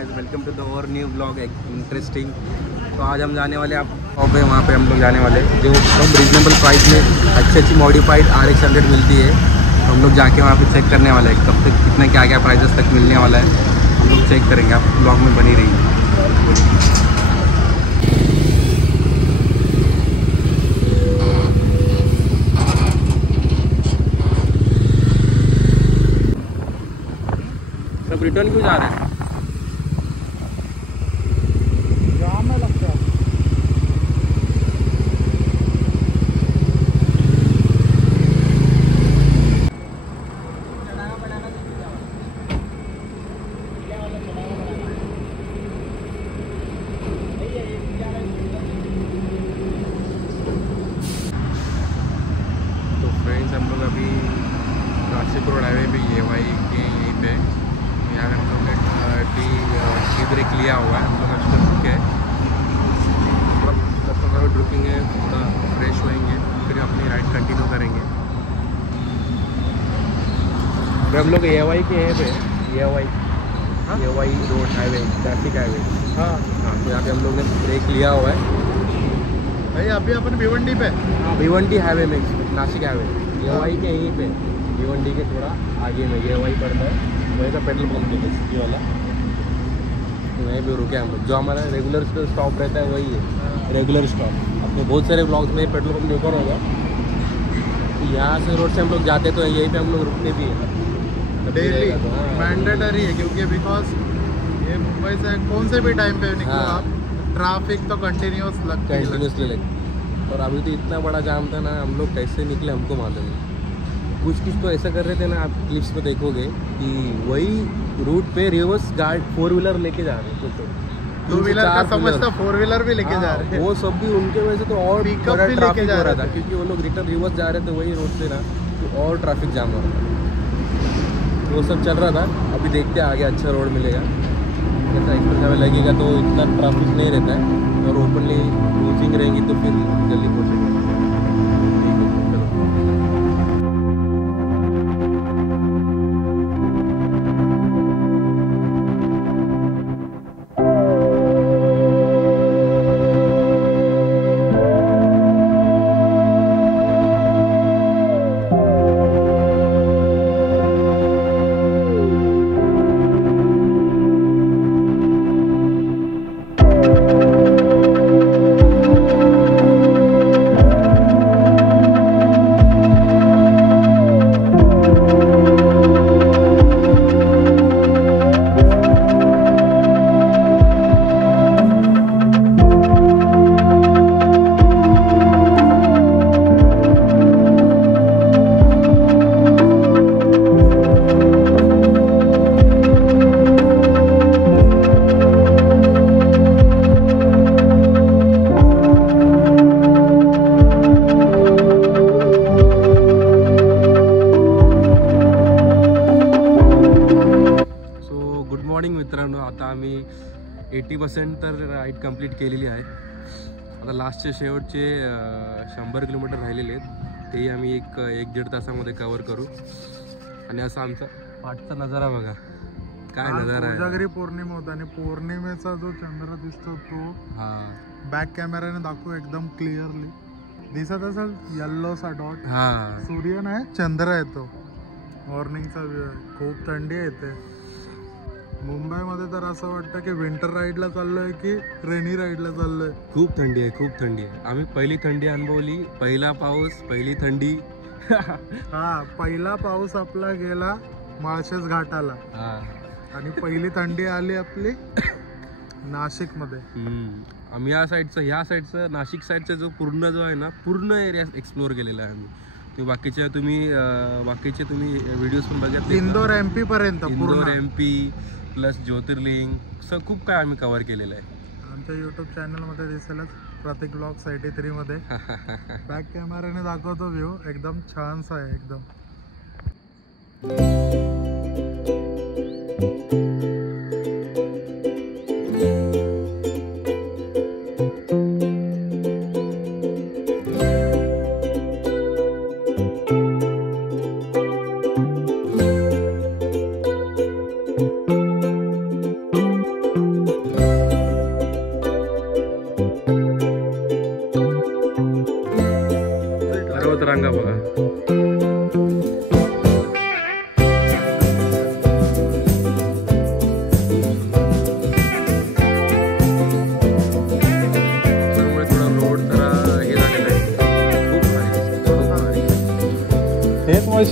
Guys, welcome to the और new blog interesting. तो आज हम जाने वाले आप शॉप है, वहाँ पे हम लोग जाने वाले जो एकदम रीजनेबल प्राइस में अच्छी मॉडिफाइड RX 100 मिलती है। तो हम लोग जाके वहाँ पे चेक करने वाले हैं कब तक कितना क्या क्या प्राइजेस तक मिलने वाला है, हम लोग चेक करेंगे। आप ब्लॉग में बनी रही। सब रिटर्न क्यों जा रहे हैं? जाम में लगता है। तो फ्रेंड्स, हम लोग अभी नासिक रोड हाईवे पे EY के यहीं पे यहाँ हम लोग ने टी ब्रेक लिया हुआ है। हम लोग अभी तक रुके हैं, तब तक रुकेंगे, थोड़ा फ्रेश होएंगे, फिर अपनी राइड कंटिन्यू करेंगे। फिर हम लोग EY के यहाँ पे EY road highway, Nashik highway. हाँ तो यहाँ पे हम लोग ने ब्रेक लिया हुआ है। भाई अभी अपन भिवंडी पे। भिवंडी हाईवे में, नासिक हाईवे EY के यहीं पे, भिवंडी के थोड़ा आगे में EY पड़ता है। वहीं का पेट्रोल पंप है सिटी वाला, तो वहीं पे रुके हम लोग। जो हमारा रेगुलर स्टॉप रहता है वही है रेगुलर स्टॉप। आपने बहुत सारे ब्लॉग्स में पेट्रोल पंप देखा होगा। यहाँ से रोड से हम लोग जाते तो यहीं पे हम लोग रुकते भी हैं डेली। हाँ। मैंडेटरी है क्योंकि बिकॉज ये मुंबई से कौन से भी टाइम पे निकलो हाँ। आप, ट्रैफिक तो कंटिन्यूस लगती है। कंटिन्यूसली लगे। और अभी तो इतना बड़ा जाम था ना, हम लोग कैसे निकले हमको मालूम नहीं। कुछ तो ऐसा कर रहे थे ना, आप क्लिप्स में देखोगे कि वही रूट पे रिवर्स गार्ड 4 व्हीलर लेके जा रहे थे। 2 व्हीलर का समझता 4 व्हीलर भी लेके जा रहे हैं। वो सब भी उनके वजह से तो और Pickup बड़ा भी लेके ट्रैफिक जा हो रहा रहे था, थे। क्योंकि वो लोग रिटर्न रिवर्स जा रहे थे वही रोड से ना, तो और ट्रैफिक जाम हो रहा था। वो सब चल रहा था। अभी देखते हैं आगे अच्छा रोड मिलेगा, जैसा एक्सप्रेस हाईवे लगेगा तो इतना ट्रैफिक नहीं रहता है, और ओपनली क्रूजिंग रहेगी तो फिर जल्दी पहुँचेंगे। ठीक है, चलो। गुड मॉर्निंग मित्रांनो, आता आम्ही 80% तर राईड कंप्लीट केलेली आहे। आता लास्टचे शेवटचे 100 किलोमीटर राहिलेले आहेत, तेही आम्ही एक 1-1.5 तासामध्ये कवर करू। आणि असा आमचा पाठचा नजारा बघा, काय नजारा आहे। कोजागिरी पौर्णिमा होता आणि पौर्णिमेचा जो चंद्र दिसतो तो हा, बॅक कॅमेराने दाखवू एकदम क्लिअरली दिसत असेल, येल्लो सा डॉट। हा, सूर्य नाही, चंद्र येतो। मॉर्निंगचा व्यू आहे, खूप थंडी येते मुंबईमध्ये। तर असं वाटतं की विंटर राईडला चाललोय की रेनी राईडला चाललोय। खूप थंडी आहे, खूप थंडी आहे। आम्ही पहिली थंडी अनुभवली, पहिला पाऊस, पहिली थंडी। हा, पहिला पाऊस आपला गेला माळशेज घाटाला, हा, आणि पहिली थंडी आली आपली नाशिक मध्ये। आम्ही ह्या साईडचं नाशिक साईडचा जो आहे ना, पूर्ण एरिया एक्सप्लोअर केलेला आहे आम्ही। बाकीचे तुम्ही व्हिडिओज पण बघितले, इंदोर MP पर्यंत इंदोर MP प्लस ज्योतिर्लिंग, खूप काय आम्ही कव्हर केलेलं आहे। आमच्या YouTube चॅनल मध्ये दिसेलच, प्रतीक ब्लॉग्स 83 मध्ये। बॅक कॅमेराने दाखवतो व्ह्यू, एकदम छानसा आहे एकदम।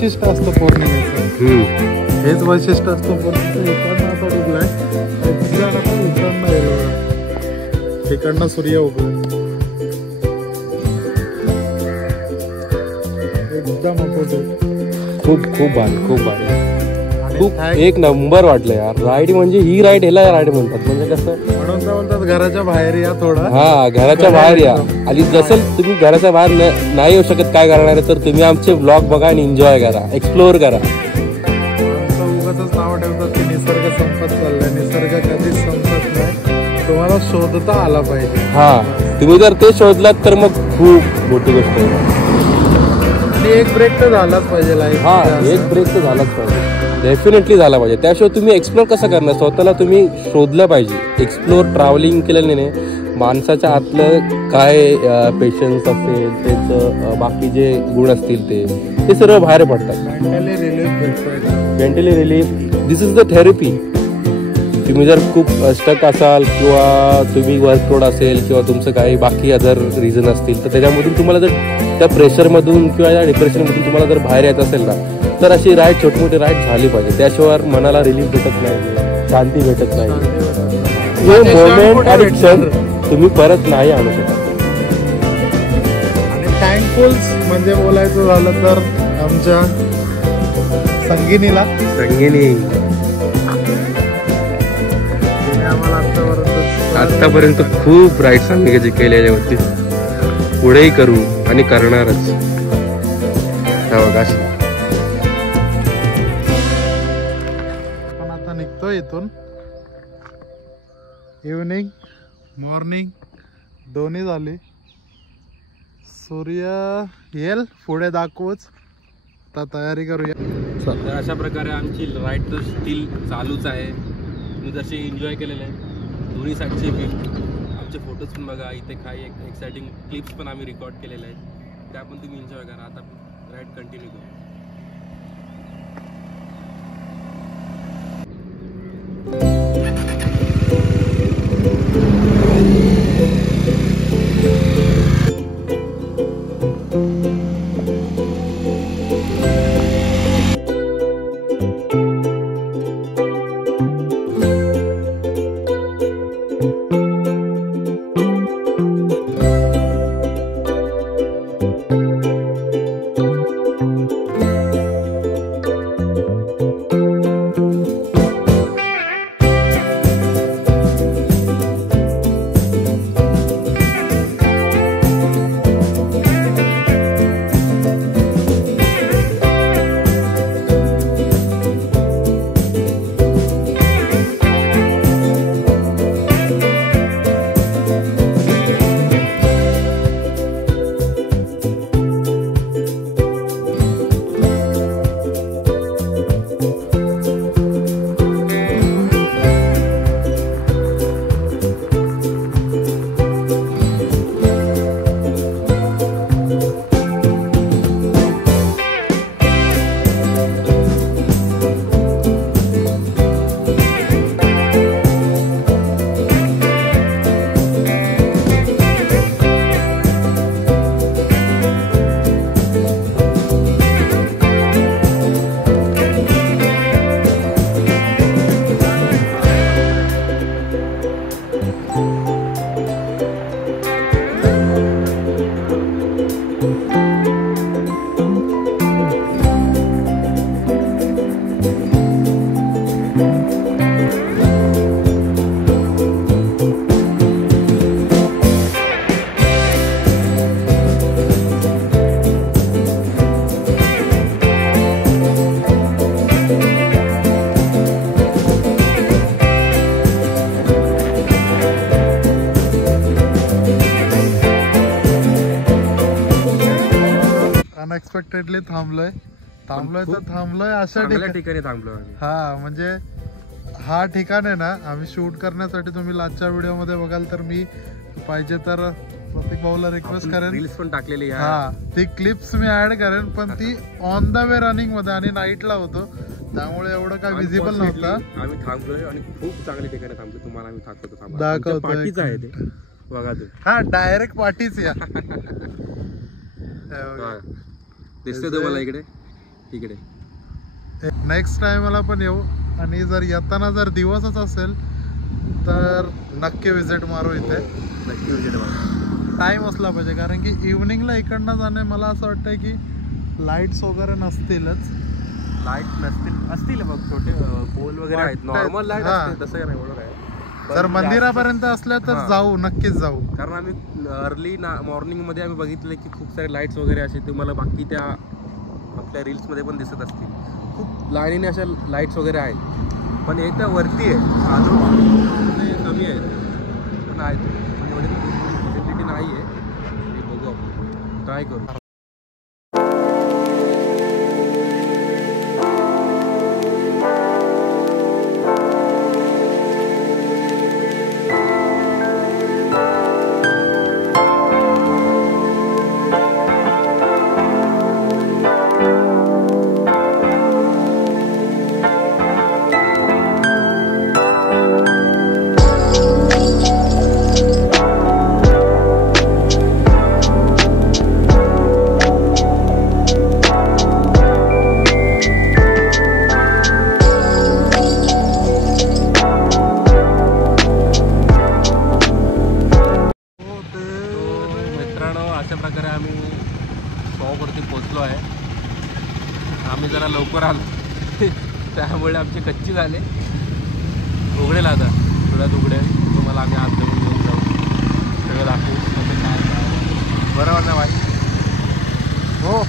वैशिष्ट्य असतं पौर्णिमेचं. हेच वैशिष्ट्य असतं पौर्णिमेचं. इकडनं असा उगलाय, इकडनं आहे, इकडनं सूर्य उगलाय. एकदम अपोजिट. खूप खूप भारी, खूप भारी, खूप एक नंबर वाटलं यार. राईड म्हणजे ही राईड, ह्याला राईड म्हणतात. म्हणजे कसं म्हणून तर बोलतात घराच्या बाहेर या थोडा. हा, घराच्या बाहेर या. आणि जसं तुम्ही घराच्या बाहेर नाही येऊ शकत, काय करणार आहे तर तुम्ही आमचे ब्लॉग बघा आणि एन्जॉय करा, एक्सप्लोअर करा. उगाचच नाव ठेवतात की निसर्ग संपत चाललाय. निसर्ग कधीच संपत नाही, तुम्हाला शोधता आला पाहिजे. हा, तुम्ही जर ते शोधलात तर मग खूप मोठी गोष्ट आहे. आणि एक ब्रेक तर झालाच पाहिजे लाईफ. हा, एक ब्रेक तर झालाच पाहिजे, डेफिनेटली झाला पाहिजे. त्याशिवाय तुम्ही एक्सप्लोर कसं करणार? स्वतःला तुम्ही शोधलं पाहिजे. एक्सप्लोर ट्रॅव्हलिंग केलेलं नाही, माणसाच्या आतलं काय पेशन्स असेल, त्याचं बाकी जे गुण असतील ते सर्व बाहेर पडतात. मेंटली रिलीफ भेटतोय. Mentally relief, this is the therapy. तुम्ही जर खूप स्टक असाल किंवा तुम्ही वर्कलोड असेल किंवा तुमचं काही बाकी अदर रिझन असतील तर त्याच्यामधून तुम्हाला जर त्या प्रेशरमधून किंवा या डिप्रेशनमधून तुम्हाला जर बाहेर यायचं असेल ना, तर अशी राईड, छोटी मोठी राईड झाली पाहिजे. त्याशिवाय मनाला रिलीफ भेटत नाही, शांती भेटत नाही. हे मोमेंट आणि क्षण तुम्ही परत नाही आणू शकत. आणि थँकफुल्स म्हणजे बोलायचं झालं तर आमच्या संगिनीला. आम्हाला आतापर्यंत खूप राईड्स आम्ही केलेल्या होती, पुढेही करू आणि करणारच. पण आता निघतोय इथून. इव्हनिंग मॉर्निंग दोन्ही झाली. सूर्य येईल पुढे दाखवूच. आता तयारी करूया. तर अशा प्रकारे आमची राईड तर स्टील चालूच आहे. मी जसे एन्जॉय केलेले आहे दोन्ही साईडचे व्ह्यू, आमचे फोटोज पण बघा. इथे काही एक्साइटिंग क्लिप्स पण आम्ही रेकॉर्ड केलेले आहेत, त्या पण तुम्ही एन्जॉय करा. आता राईड कंटिन्यू करू. अनएक्सपेक्टेडली थांबलोय तर थांबलोय अशा ठिकाणी थांबलो. हा म्हणजे हा ठिकाण आहे ना, आम्ही शूट करण्यासाठी तुम्ही लास्टच्या व्हिडिओ मध्ये बघाल तर मी पाहिजे तर प्रतीक भाऊला रिक्वेस्ट करेन, रील्स पण टाकलेली. हा, ती क्लिप्स मी ऍड करेन. पण ती ऑन द वे रनिंग मध्ये आणि नाईटला होतो, त्यामुळे एवढं काय विजिबल नव्हतं. आम्ही थांबलोय आणि खूप चांगल्या ठिकाणी थांबलो. तुम्हाला आम्ही दाखवतो. दाखवतो आहे ते बघा तुम्ही. हा, डायरेक्ट पाठीच या. दिसतोय तुम्हाला इकडे तिकडे. नेक्स्ट टाइमला पण येऊ आणि जर येताना जर दिवसच असेल तर नक्की विजिट मारू इथे. नक्की विजिट मारू. टाइम असला पाहिजे कारण की इव्हनिंगला इकडनं जाणे मला असं वाटतं की लाईट्स वगैरे नसतीलच. लाईट असतील बघ, छोटे पोल वगैरे आहेत, नॉर्मल लाईट असते तसं नाही एवढं काय. जर मंदिरापर्यंत असल्या तर जाऊ, नक्कीच जाऊ. कारण आम्ही अर्ली मॉर्निंगमध्ये आम्ही बघितलं की खूप सारे लाईट्स वगैरे असे तुम्हाला बाकी त्या आपल्या रील्समध्ये पण दिसत असतील. खूप लाईनीने अशा लाईट्स वगैरे आहेत, पण एक तर वरती आहे अजून कमी आहेत, पण आहेत पण एवढी फॅसिलिटी नाही आहे. ते बघू आपण, ट्राय करू. अशा प्रकारे आम्ही शॉपवरती पोचलो आहे. आम्ही जरा लवकर आलो त्यामुळे आमचे कच्ची झाले. उघडेल आता थोड्यात उघडेल. तुम्हाला आम्ही आज जाऊन घेऊन जाऊ, सगळं दाखवू कसं काय. बरोबर ना भाई? हो.